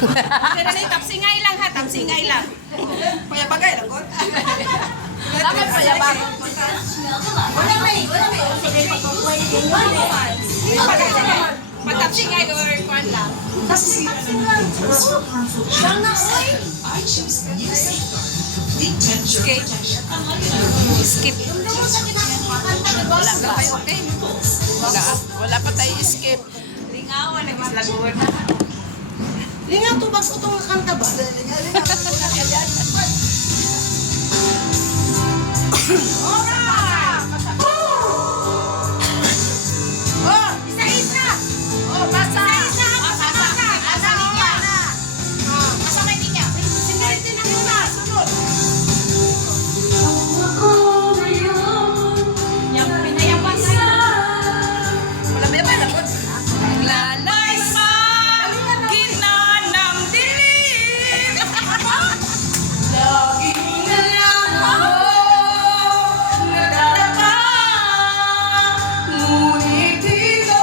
Kaya na tapsingay lang ha, tapsingay lang. Payabagay lang ko. Dapat payabag. Wala may. Sige, Patapsingay or kwan lang. tapsing lang. Sana, oy. Skip. Skip. Dumdumon sa kinakanta, diba? Wala ka kayo, okay? Wala pa tayo skip. Lingawan, nag-islaguan na. Lingaw, tubag ko itong kanta ba? Oh, isa-isa. Oh, basa. Basa niya. Basa kay niya. Singarity na muna. Sunod. Yung pinayapan na. Wala ba yan? Lalay sa gitna ng dilim. Laging na lang ako nadadapa. Ngunit dito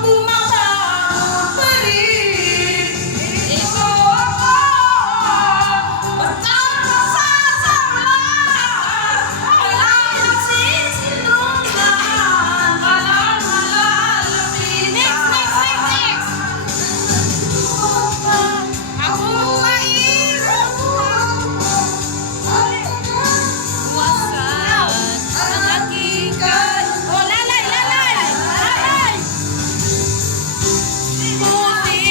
bumabago pa rin. Ito ako. Basta sasama. Walang sisilungan. Walang malalapit. Next. Ako mahirap. Wasan ang aking oh, lalay. Puti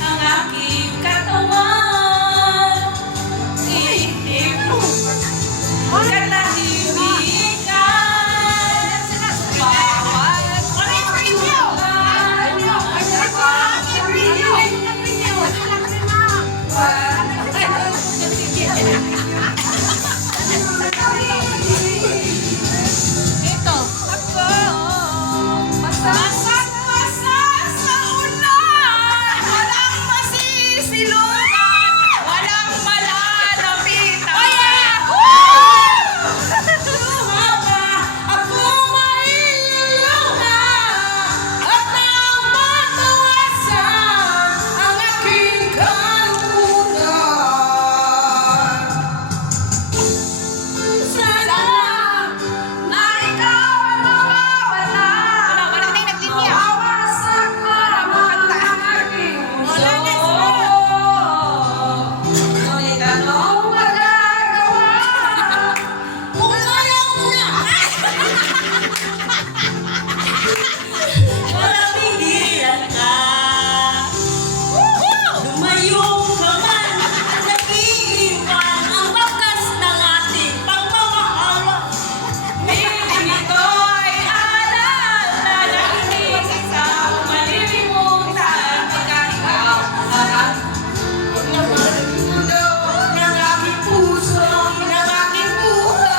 ang aking katawan. Katahimikan. Bawat ito. Ako. Basag-basa sa ulan. Walang masisilugan. Walang malalapitan. Lumaba ako mailuluga. At nang matuwasan ang aking kalulugan. Sana na ikaw ay mawawala. Wala na nagtinya. Mawasak ang aking puso. Ngunit anong magagawa? Kung ayaw mo na. Walang pigilan ka. Lumayo ka man at nag-iiwan ang bakas ng ating pagmamahal. Ito ay alala na hindi sa malilimutan pagkat ikaw ang mundo ng aking puso, ng aking buhay.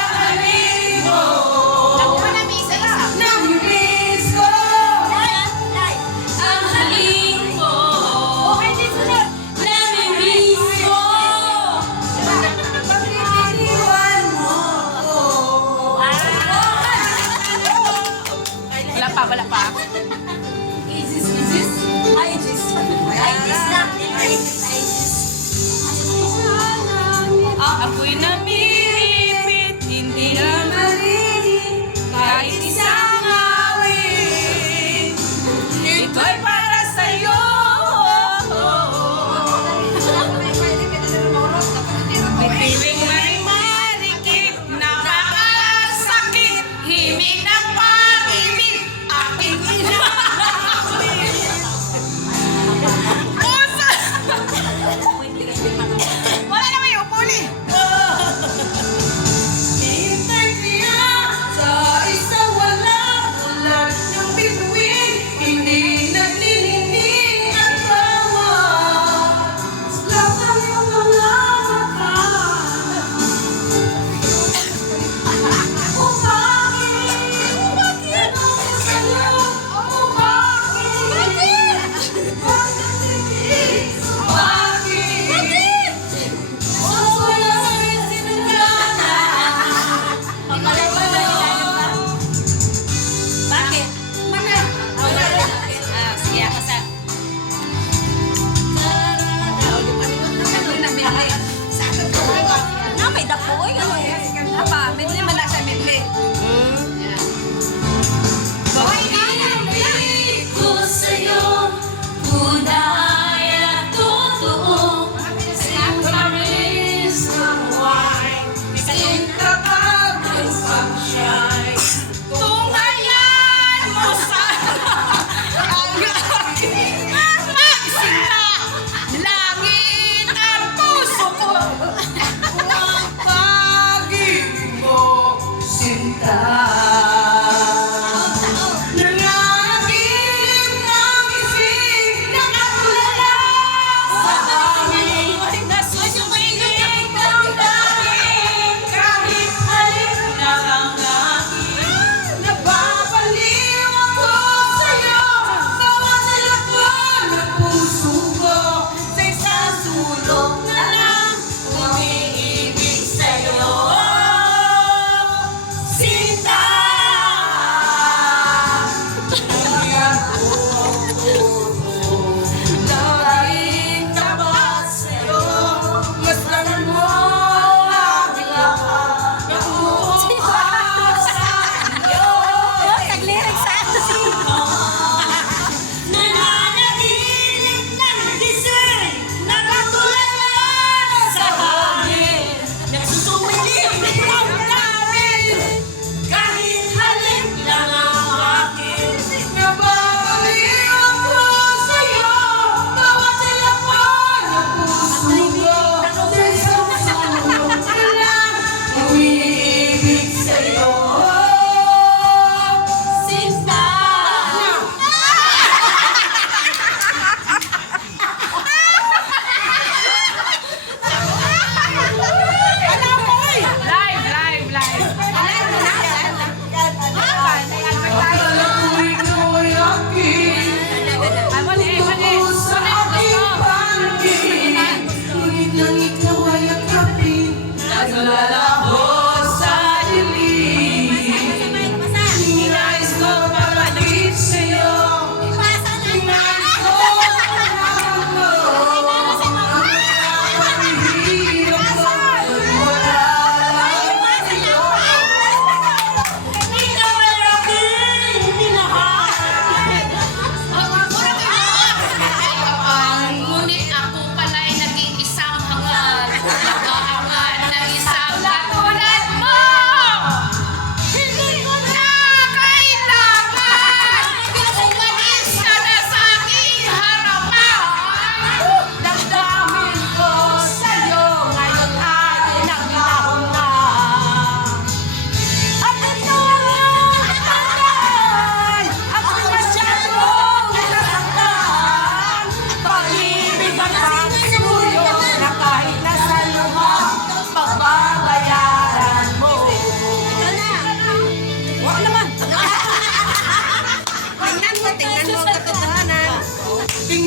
Ang halin mo. Namimiss ko. Ang halin mo. Namimiss ko. Pag-iniwan mo ako. Wala pa. Isis. Aegis lang. Aegis. Ako'y namimit, hindi na marinig kahit isang awit. Ito'y para sa'yo. May piling may marikit, nakakasakit, himig ng pag-ibig, aking inaawit. Pusa! Wala na may upuli. Hintay niya sa isang walang ulan ng bituin, hindi nagli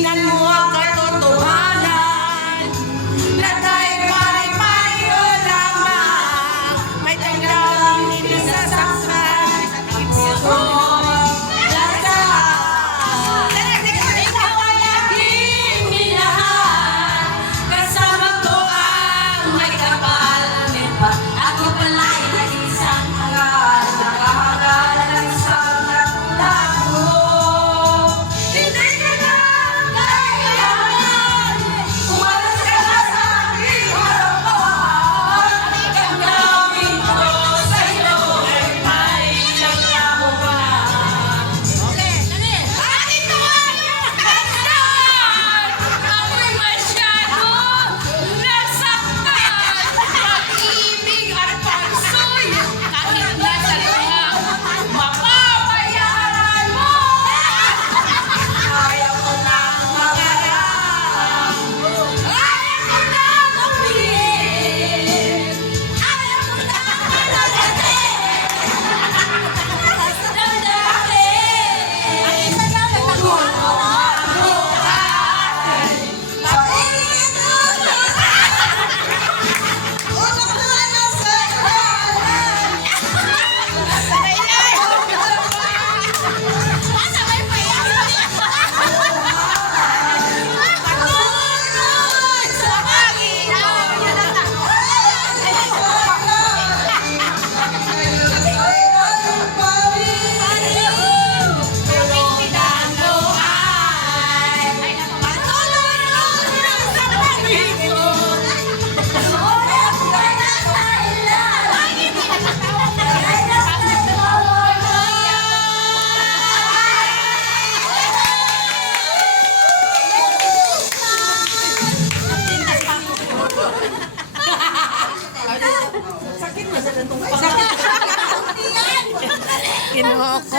tingnan mo ang katotohanan na tayo pare-pareho lamang. May tanggalang nilisasaktan sa puso. Ikaw ay aking minahal, kasama ko ang may kapal. Ako pala'y isang hangal, nakahangal ng isang katulad mo. Hindi ka na kailangan, umalas ka na sa aking harapan. Gagawin ko sa'yo ay may naglamuhan. Bakit naman yung kasal? Ako'y masyado nasaktan. Pag-ibig at pagsuyo, kahit nasa luhang mapapayaran mo. Ayaw ko nang mangarap, ayaw ko nang umilit, ayaw ko nang malalatin. Damdamin, puno ang buhay, Kinuha ko.